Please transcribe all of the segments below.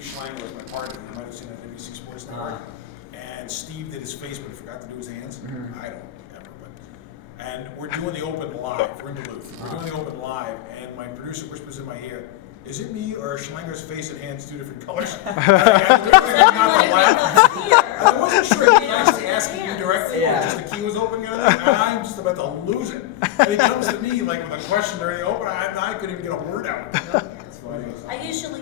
Schlang was my partner. You might have seen it on NBC Sports Network. And Steve did his face, but he forgot to do his hands. I don't ever, but. And we're doing the Open live. We're in Duluth. We're doing the Open live, and my producer whispers in my ear, "Is it me or are Schlanger's face and hands 2 different colors?" I wasn't sure if he actually asked me directly or just the key was open, and I'm just about to lose it. And he comes to me like with a question during the Open, I couldn't even get a word out.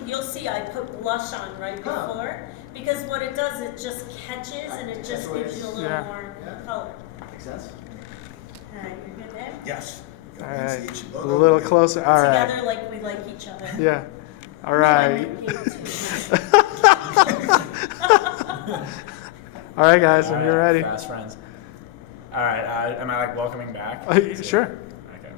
You'll see I put blush on right before, because what it does, it just catches and it just gives you a little more color. Makes sense. Alright, you're good there? Yes. All right. A little closer. All right. Together like we like each other. Yeah. All right. All right, guys, when you're ready. Fast friends. All right. Am I welcoming back? Sure. Okay.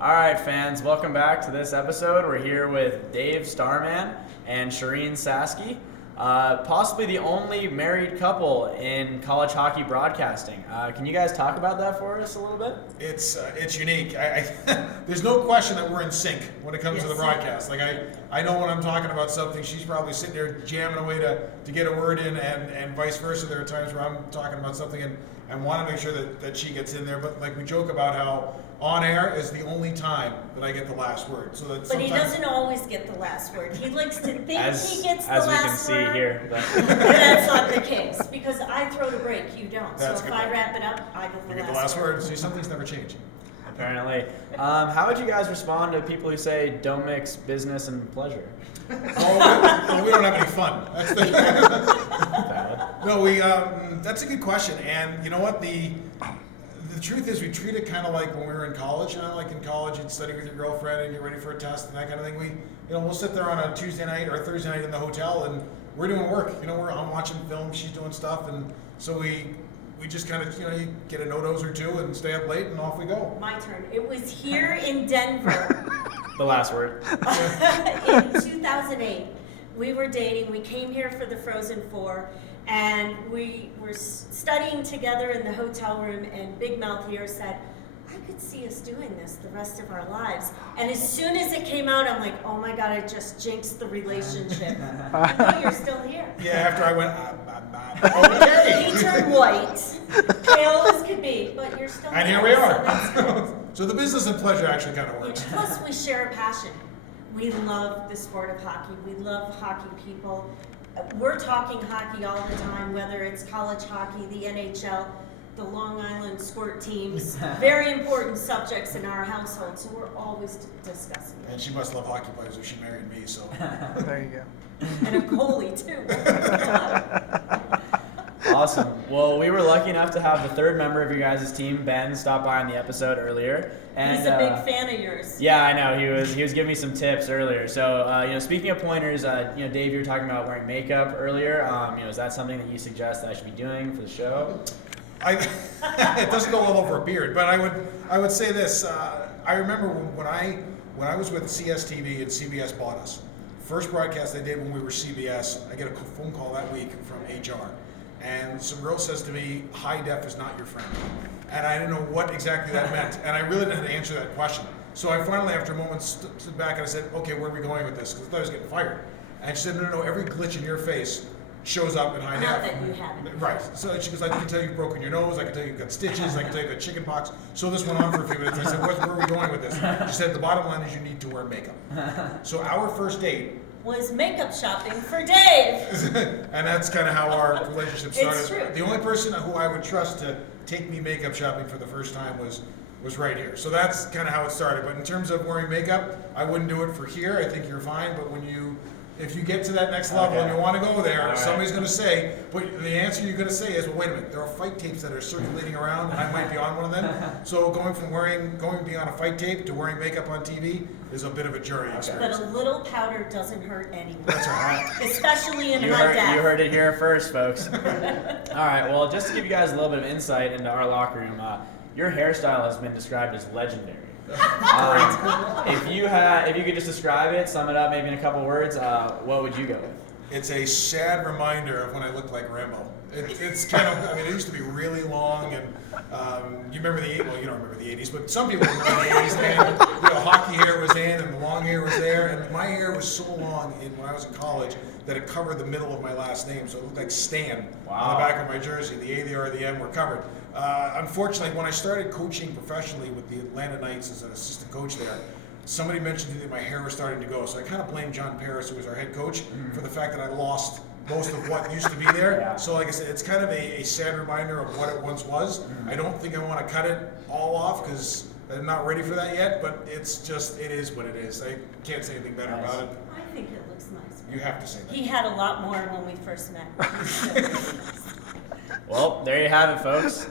All right, fans. Welcome back to this episode. We're here with Dave Starman and Shireen Saski. Possibly the only married couple in college hockey broadcasting. Can you guys talk about that for us a little bit? It's unique. There's no question that we're in sync when it comes to the broadcast. Like I know when I'm talking about something, she's probably sitting there jamming away to get a word in, and vice versa. There are times where I'm talking about something and want to make sure that she gets in there. But like we joke about how on air is the only time that I get the last word. So that but he doesn't always get the last word. He likes to think he gets the last word. As we can see here. But that's not the case, because I throw the break, you don't. That's so if good. I wrap it up, I get the last word. See, some things never change. Apparently. How would you guys respond to people who say don't mix business and pleasure? Well, we don't have any fun. That's that's a good question. And you know what? The truth is, we treat it kind of like when we were in college. You know, like in college, you'd study with your girlfriend and get ready for a test and that kind of thing. We'll sit there on a Tuesday night or a Thursday night in the hotel, and we're doing work. I'm watching film, she's doing stuff, and so we just kind of, you get a no-dose or two and stay up late, and off we go. My turn. It was here in Denver. The last word. In 2008, we were dating. We came here for the Frozen Four, and we were studying together in the hotel room, and Big Mouth here said, "I could see us doing this the rest of our lives." And as soon as it came out, I'm like, oh my God, I just jinxed the relationship. No, you're still here. Yeah, after I went, okay. He turned white, pale as could be, but you're still and here. here we So are. that's good. So the business and pleasure actually kind of works. Plus, we share a passion. We love the sport of hockey. We love hockey people. We're talking hockey all the time, whether it's college hockey, the NHL, the Long Island squirt teams. Very important subjects in our household, so we're always discussing it. And she must love hockey players if she married me, so. There you go. And a goalie, too. Awesome. Well, we were lucky enough to have the third member of your guys' team, Ben, stop by on the episode earlier. And, he's a big fan of yours. Yeah, I know. He was giving me some tips earlier. So, speaking of pointers, Dave, you were talking about wearing makeup earlier. Is that something that you suggest that I should be doing for the show? It doesn't go well over a beard, but I would say this. I remember when I was with CSTV and CBS bought us. First broadcast they did when we were CBS, I get a phone call that week from HR. And some girl says to me, "High def is not your friend." And I didn't know what exactly that meant. And I really didn't answer that question. So I finally, after a moment, stood back and I said, "Okay, where are we going with this?" Because I thought I was getting fired. And she said, no, every glitch in your face shows up in high def. Not that you haven't. Right. So she goes, "I can tell you've broken your nose. I can tell you've got stitches. I can tell you've got chicken pox." So this went on for a few minutes. I said, "Where are we going with this?" She said, "The bottom line is you need to wear makeup." So our first date was makeup shopping for Dave. and that's kind of how our relationship started. It's true. The only person who I would trust to take me makeup shopping for the first time was right here. So that's kind of how it started. But in terms of wearing makeup, I wouldn't do it for here. I think you're fine. But if you get to that next level and you want to go there, somebody's going to say, but the answer you're going to say is, well, wait a minute, there are fight tapes that are circulating around, and I might be on one of them. So going beyond a fight tape to wearing makeup on TV is a bit of a journey experience. But a little powder doesn't hurt anyone. That's right. Especially in high def. You heard it here first, folks. All right, well, just to give you guys a little bit of insight into our locker room, your hairstyle has been described as legendary. If you could just describe it, sum it up maybe in a couple words, what would you go with? It's a sad reminder of when I looked like Rambo. It's kind of, it used to be really long, and you remember the 80s, well, you don't remember the 80s, but some people remember the 80s, and hockey hair was in, and the long hair was there, and my hair was so long when I was in college that it covered the middle of my last name, so it looked like Stan on Wow. the back of my jersey. The A, the R, the M were covered. Unfortunately, when I started coaching professionally with the Atlanta Knights as an assistant coach there, somebody mentioned to me that my hair was starting to go. So I kind of blamed John Paris, who was our head coach, for the fact that I lost most of what used to be there. Yeah. So like I said, it's kind of a sad reminder of what it once was. I don't think I want to cut it all off because I'm not ready for that yet, but it's just, it is what it is. I can't say anything better Nice. about it. I think it looks nice. You have to say that. He had a lot more when we first met. Well, there you have it, folks.